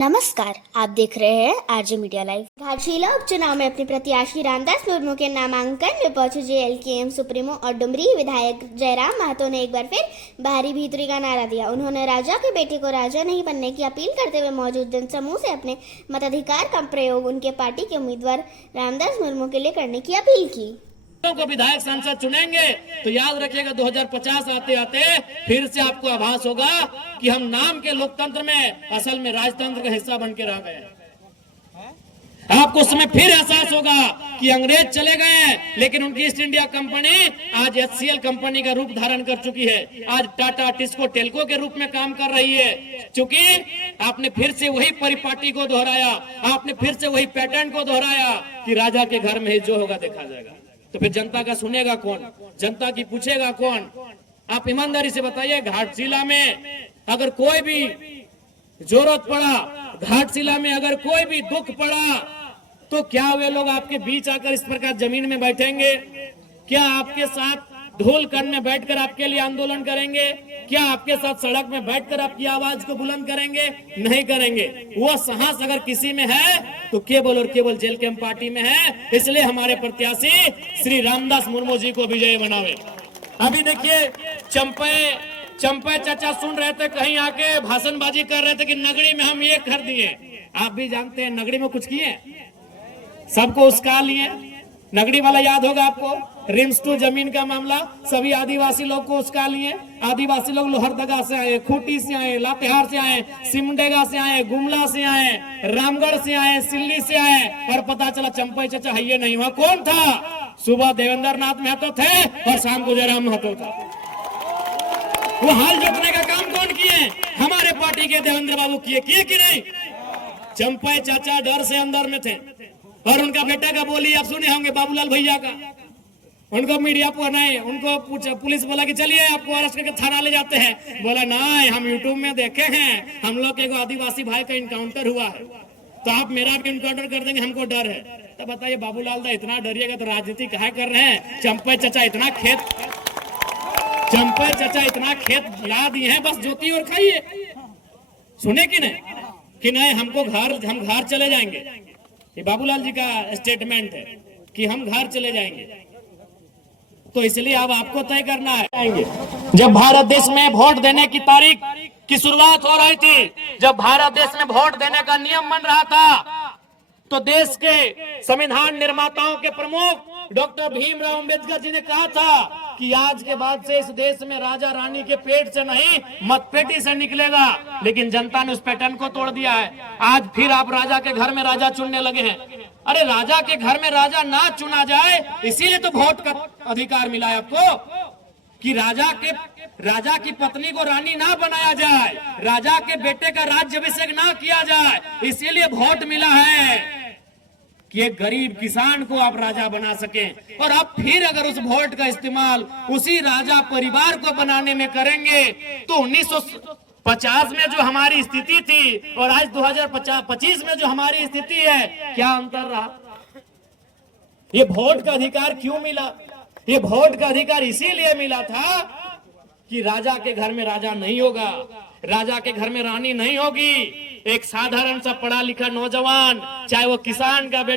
नमस्कार, आप देख रहे हैं आरजे मीडिया लाइव। घाटशिला उपचुनाव में अपने प्रत्याशी रामदास मुर्मू के नामांकन में पहुंचे जेएलकेएम सुप्रीमो और डुमरी विधायक जयराम महतो ने एक बार फिर बाहरी भीतरी का नारा दिया। उन्होंने राजा के बेटे को राजा नहीं बनने की अपील करते हुए मौजूद जनसमूह से अपने मताधिकार का प्रयोग उनके पार्टी के उम्मीदवार रामदास मुर्मू के लिए करने की अपील की। को विधायक सांसद चुनेंगे तो याद रखिएगा 2050 आते आते फिर से आपको आभास होगा कि हम नाम के लोकतंत्र में असल में राजतंत्र का हिस्सा बन के रह गए। आपको उस समय फिर एहसास होगा कि अंग्रेज चले गए लेकिन उनकी ईस्ट इंडिया कंपनी आज HCL कंपनी का रूप धारण कर चुकी है। आज टाटा टिस्को टेल्को के रूप में काम कर रही है। क्योंकि आपने फिर से वही परिपाटी को दोहराया, आपने फिर से वही पैटर्न को दोहराया कि राजा के घर में ही जो होगा देखा जाएगा। तो फिर जनता का सुनेगा कौन, जनता की पूछेगा कौन? आप ईमानदारी से बताइए, घाटशिला में अगर कोई भी जरूरत पड़ा, घाटशिला में अगर कोई भी दुख पड़ा, तो क्या वे लोग आपके बीच आकर इस प्रकार जमीन में बैठेंगे? क्या आपके साथ ढोल कान में बैठकर आपके लिए आंदोलन करेंगे? क्या आपके साथ सड़क में बैठकर आपकी आवाज को बुलंद करेंगे? नहीं करेंगे। वो साहस अगर किसी में है तो केवल और केवल जेएलकेएम पार्टी में है। इसलिए हमारे प्रत्याशी श्री रामदास मुर्मू जी को विजयी बनावे। अभी देखिए, चंपे चाचा सुन रहे थे, कहीं आके भाषणबाजी कर रहे थे कि नगरी में हम ये कर दिए। आप भी जानते हैं नगरी में कुछ किए, सबको उसका लिए। नगरी वाला याद होगा आपको, रिम्स टू जमीन का मामला, सभी आदिवासी लोग को उसका लिए। आदिवासी लोग लोहरदगा से आए, खूंटी से आए, लातेहार से आए, सिमडेगा से आए, गुमला से आए, रामगढ़ से आए, सिल्ली से आए, और पता चला चंपई चाचा है ये नहीं हुआ। कौन था? सुबह देवेंद्र नाथ महतो थे और शाम को जयराम महतो था। वो हाल जोतने का काम कौन किए? हमारे पार्टी के देवेंद्र बाबू किए कि नहीं? चंपई चाचा डर से अंदर में थे। और उनका बेटा का बोली आप सुने होंगे, बाबूलाल भैया का। उनको मीडिया पर नहीं, उनको पुलिस बोला कि चलिए आपको अरेस्ट करके थाना ले जाते हैं। बोला नहीं, हम यूट्यूब में देखे हैं, हम लोग के आदिवासी भाई का इनकाउंटर हुआ है, तो आप मेरा भी इनकाउंटर कर देंगे, हमको डर है। तो बताइए बाबूलाल दा, इतना डरिएगा तो राजनीति काहे कर रहे हैं? चंपई चाचा इतना खेत ला दिए हैं, बस जोती और खाइए। सुने कि नहीं हम घर चले जाएंगे। ये बाबूलाल जी का स्टेटमेंट है कि हम घर चले जाएंगे। तो इसलिए अब आपको तय करना है। जब भारत देश में वोट देने की तारीख की शुरुआत हो रही थी, जब भारत देश में वोट देने का नियम बन रहा था, तो देश के संविधान निर्माताओं के प्रमुख डॉक्टर भीमराव अंबेडकर जी ने कहा था कि आज के बाद से इस देश में राजा रानी के पेट से नहीं, मतपेटी से निकलेगा। लेकिन जनता ने उस पैटर्न को तोड़ दिया है। आज फिर आप राजा के घर में राजा चुनने लगे हैं। अरे राजा के घर में राजा ना चुना जाए, इसीलिए तो वोट का अधिकार मिला है आपको, कि राजा की पत्नी को रानी ना बनाया जाए, राजा के बेटे का राज्याभिषेक ना किया जाए, इसीलिए वोट मिला है कि एक गरीब किसान को आप राजा बना सकें। और आप फिर अगर उस वोट का इस्तेमाल उसी राजा परिवार को बनाने में करेंगे, तो 1950 में जो हमारी स्थिति थी और आज 2025 में जो हमारी स्थिति है, क्या अंतर रहा? ये वोट का अधिकार क्यों मिला? ये वोट का अधिकार इसीलिए मिला था कि राजा के घर में राजा नहीं होगा, राजा के घर में रानी नहीं होगी। एक साधारण सा पढ़ा लिखा नौजवान, चाहे वो किसान का बेटा